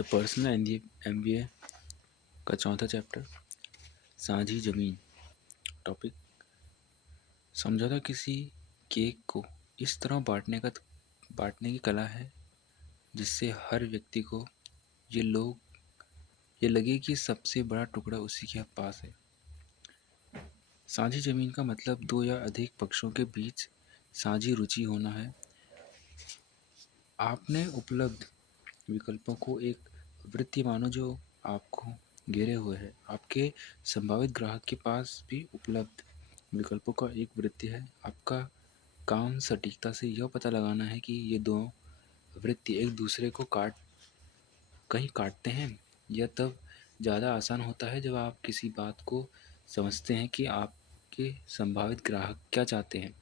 The personal MBA का चौथा chapter साझी ज़मीन। टॉपिक समझौता किसी केक को इस तरह बांटने की कला है जिससे हर व्यक्ति को ये लगे कि सबसे बड़ा टुकड़ा उसी के पास है। साझी ज़मीन का मतलब दो या अधिक पक्षों के बीच साझी रुचि होना है। आपने उपलब्ध विकल्पों को एक वृत्ति मानो जो आपको घेरे हुए है। आपके संभावित ग्राहक के पास भी उपलब्ध विकल्पों का एक वृत्ति है। आपका काम सटीकता से यह पता लगाना है कि ये दो वृत्ति एक दूसरे को कहीं काटते हैं। यह तब ज़्यादा आसान होता है जब आप किसी बात को समझते हैं कि आपके संभावित ग्राहक क्या चाहते हैं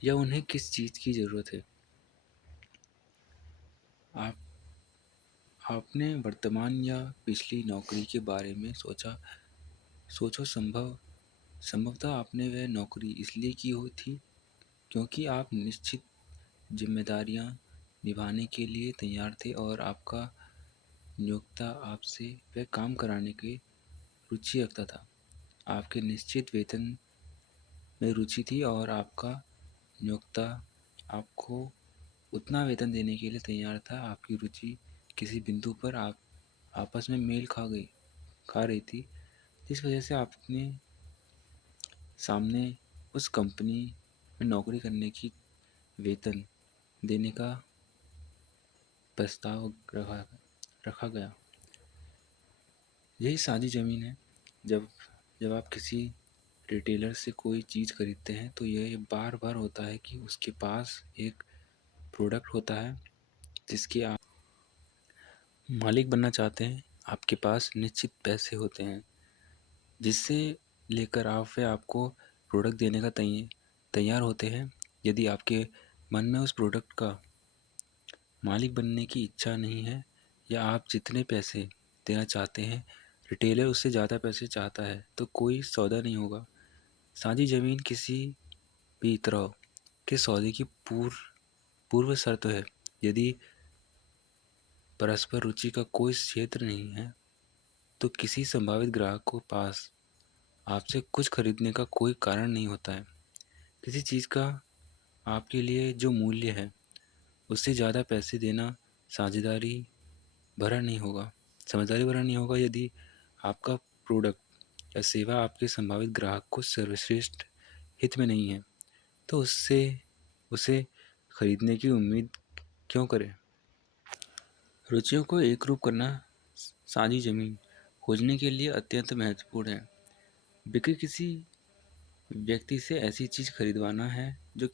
या उन्हें किस चीज़ की ज़रूरत है। आप आपने वर्तमान या पिछली नौकरी के बारे में सोचो। संभवतः आपने वह नौकरी इसलिए की हुई थी क्योंकि आप निश्चित जिम्मेदारियां निभाने के लिए तैयार थे और आपका नियोक्ता आपसे वह काम कराने की रुचि रखता था। आपके निश्चित वेतन में रुचि थी और आपका नियोक्ता आपको उतना वेतन देने के लिए तैयार था। आपकी रुचि किसी बिंदु पर आपस में मेल खा रही थी, जिस वजह से आपने सामने उस कंपनी में नौकरी करने की वेतन देने का प्रस्ताव रखा गया। यही साझी ज़मीन है। जब आप किसी रिटेलर से कोई चीज़ खरीदते हैं तो यह बार बार होता है कि उसके पास एक प्रोडक्ट होता है जिसके आप मालिक बनना चाहते हैं। आपके पास निश्चित पैसे होते हैं जिससे लेकर वे आपको प्रोडक्ट देने का तैयार होते हैं। यदि आपके मन में उस प्रोडक्ट का मालिक बनने की इच्छा नहीं है या आप जितने पैसे देना चाहते हैं रिटेलर उससे ज़्यादा पैसे चाहता है तो कोई सौदा नहीं होगा। साझी ज़मीन किसी भी तरह के सौदे की पूर्व शर्त है। यदि परस्पर रुचि का कोई क्षेत्र नहीं है तो किसी संभावित ग्राहक को पास आपसे कुछ खरीदने का कोई कारण नहीं होता है। किसी चीज़ का आपके लिए जो मूल्य है उससे ज़्यादा पैसे देना साझेदारी समझदारी भरा नहीं होगा। यदि आपका प्रोडक्ट या सेवा आपके संभावित ग्राहक को सर्वश्रेष्ठ हित में नहीं है तो उसे खरीदने की उम्मीद क्यों करें। रुचियों को एकरूप करना साझी ज़मीन खोजने के लिए अत्यंत महत्वपूर्ण है। बिक्री किसी व्यक्ति से ऐसी चीज़ खरीदवाना है जो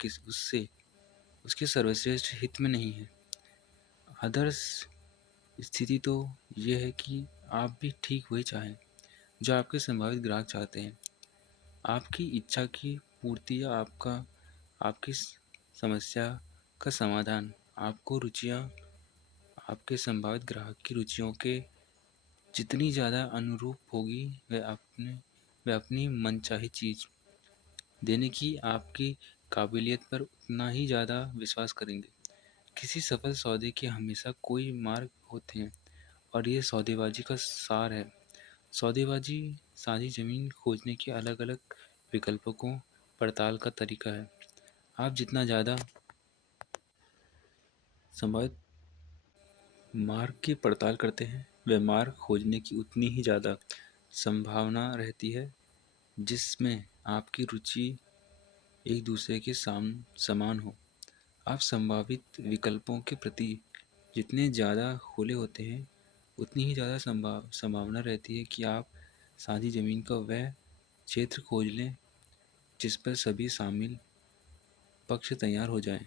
उसके सर्वश्रेष्ठ हित में नहीं है। आदर्श स्थिति तो यह है कि आप भी ठीक वही चाहें जो आपके संभावित ग्राहक चाहते हैं। आपकी इच्छा की पूर्ति या आपकी समस्या का समाधान आपको रुचियाँ आपके संभावित ग्राहक की रुचियों के जितनी ज़्यादा अनुरूप होगी वह अपनी मनचाही चीज़ देने की आपकी काबिलियत पर उतना ही ज़्यादा विश्वास करेंगे। किसी सफल सौदे के हमेशा कोई मार्ग होते हैं और ये सौदेबाजी का सार है। सौदेबाजी साझी ज़मीन खोजने के अलग अलग विकल्पों को पड़ताल का तरीका है। आप जितना ज़्यादा संभावित मार्ग की पड़ताल करते हैं वह मार्ग खोजने की उतनी ही ज़्यादा संभावना रहती है जिसमें आपकी रुचि एक दूसरे के समान हो। आप संभावित विकल्पों के प्रति जितने ज़्यादा खुले होते हैं उतनी ही ज़्यादा संभावना रहती है कि आप साझी ज़मीन का वह क्षेत्र खोज लें जिस पर सभी शामिल पक्ष तैयार हो जाएं।